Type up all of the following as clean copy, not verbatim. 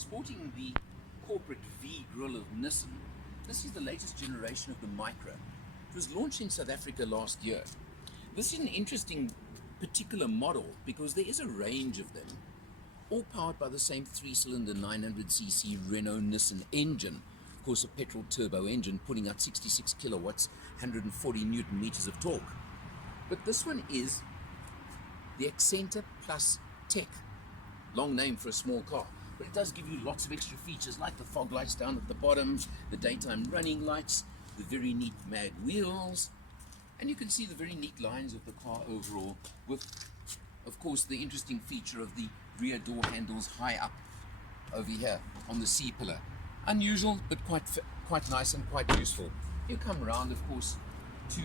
Sporting the corporate V grille of Nissan, this is the latest generation of the Micra. It was launched in South Africa last year. This is an interesting particular model because there is a range of them, all powered by the same 3-cylinder 900cc Renault Nissan engine. Of course, a petrol turbo engine putting out 66 kilowatts, 140 newton meters of torque. But this one is the Acenta Plus Tech. Long name for a small car, but it does give you lots of extra features like the fog lights down at the bottom, the daytime running lights, the very neat mag wheels, and you can see the very neat lines of the car overall with, of course, the interesting feature of the rear door handles high up over here on the C-pillar. Unusual, but quite nice and quite useful. You come around, of course, to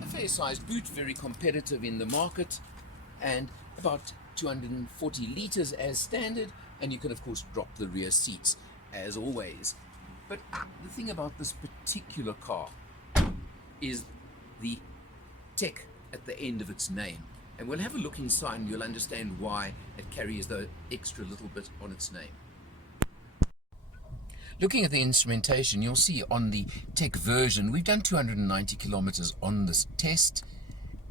a fair-sized boot, very competitive in the market, and about 240 litres as standard, and you can of course drop the rear seats as always. But the thing about this particular car is the tech at the end of its name, and we'll have a look inside and you'll understand why it carries the extra little bit on its name. Looking at the instrumentation, you'll see on the tech version we've done 290 kilometers on this test,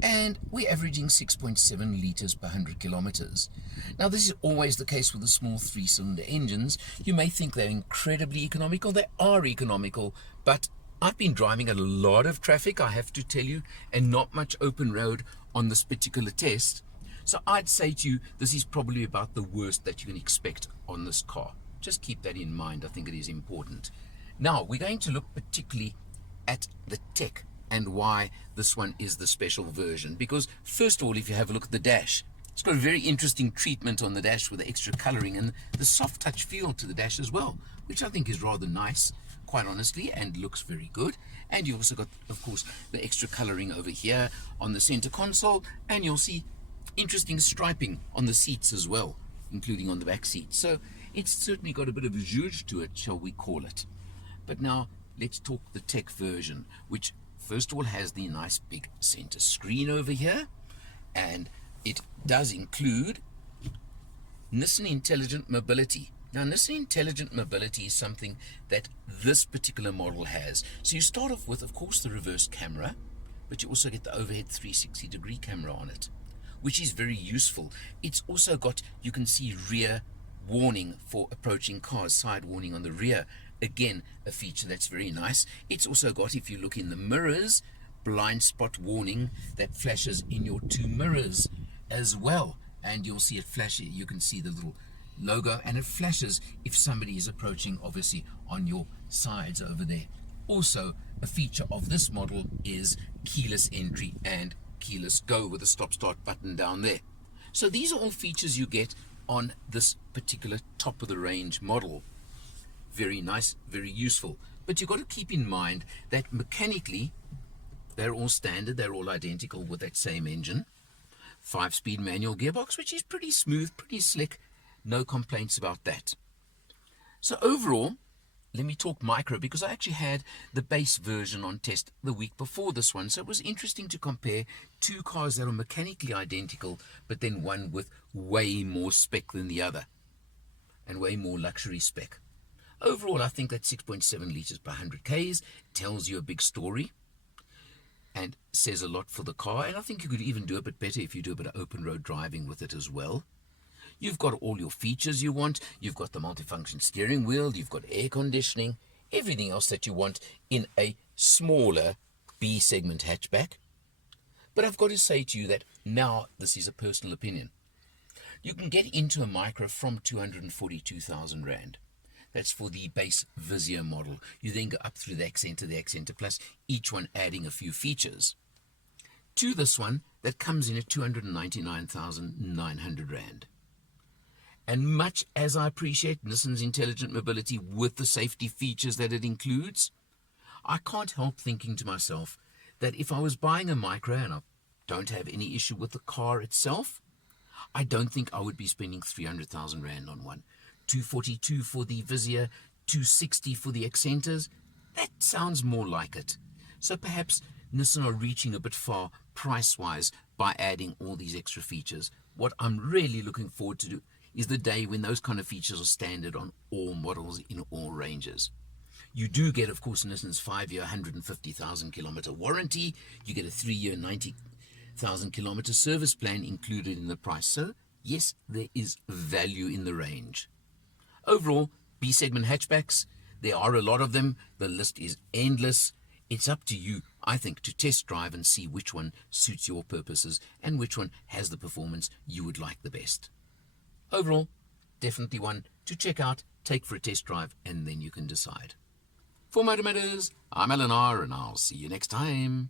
and we're averaging 6.7 litres per 100 kilometers. Now, this is always the case with the small 3-cylinder engines. You may think they're incredibly economical. They are economical, but I've been driving a lot of traffic, I have to tell you, and not much open road on this particular test. So I'd say to you, this is probably about the worst that you can expect on this car. Just keep that in mind. I think it is important. Now, we're going to look particularly at the tech and why this one is the special version. Because first of all, if you have a look at the dash, it's got a very interesting treatment on the dash with the extra coloring and the soft touch feel to the dash as well, which I think is rather nice, quite honestly, and looks very good. And you've also got, of course, the extra coloring over here on the center console, and you'll see interesting striping on the seats as well, including on the back seat. So it's certainly got a bit of a zhuzh to it, shall we call it. But now let's talk the tech version, which first of all has the nice big center screen over here, and it does include Nissan Intelligent Mobility. Now, Nissan Intelligent Mobility is something that this particular model has. So you start off with, of course, the reverse camera, but you also get the overhead 360-degree camera on it, which is very useful. It's also got, you can see, rear warning for approaching cars, side warning on the rear. Again, a feature that's very nice. It's also got, if you look in the mirrors, blind spot warning that flashes in your two mirrors as well. And you'll see it flash. You can see the little logo, and it flashes if somebody is approaching, obviously, on your sides over there. Also, a feature of this model is keyless entry and keyless go with a stop-start button down there. So these are all features you get on this particular top-of-the-range model. Very nice, very useful. But you've got to keep in mind that mechanically, they're all standard, they're all identical with that same engine. 5-speed manual gearbox, which is pretty smooth, pretty slick. No complaints about that. So overall, let me talk Micra, because I actually had the base version on test the week before this one. So it was interesting to compare two cars that are mechanically identical, but then one with way more spec than the other, and way more luxury spec. Overall, I think that 6.7 litres per 100 Ks tells you a big story and says a lot for the car. And I think you could even do a bit better if you do a bit of open road driving with it as well. You've got all your features you want. You've got the multifunction steering wheel. You've got air conditioning. Everything else that you want in a smaller B segment hatchback. But I've got to say to you that now, this is a personal opinion, you can get into a Micra from 242,000 Rand. That's for the base Vizier model. You then go up through the Acenta Plus, each one adding a few features, to this one that comes in at 299,900 Rand. And much as I appreciate Nissan's intelligent mobility with the safety features that it includes, I can't help thinking to myself that if I was buying a Micra and I don't have any issue with the car itself, I don't think I would be spending 300,000 Rand on one. 242 for the Vizier, 260 for the Accentas. That sounds more like it. So perhaps Nissan are reaching a bit far price-wise by adding all these extra features. What I'm really looking forward to do is the day when those kind of features are standard on all models in all ranges. You do get, of course, Nissan's 5-year, 150,000 kilometer warranty. You get a 3-year, 90,000 kilometer service plan included in the price. So, yes, there is value in the range. Overall, B-segment hatchbacks, there are a lot of them. The list is endless. It's up to you, I think, to test drive and see which one suits your purposes and which one has the performance you would like the best. Overall, definitely one to check out, take for a test drive, and then you can decide. For Motor Matters, I'm Alan R, and I'll see you next time.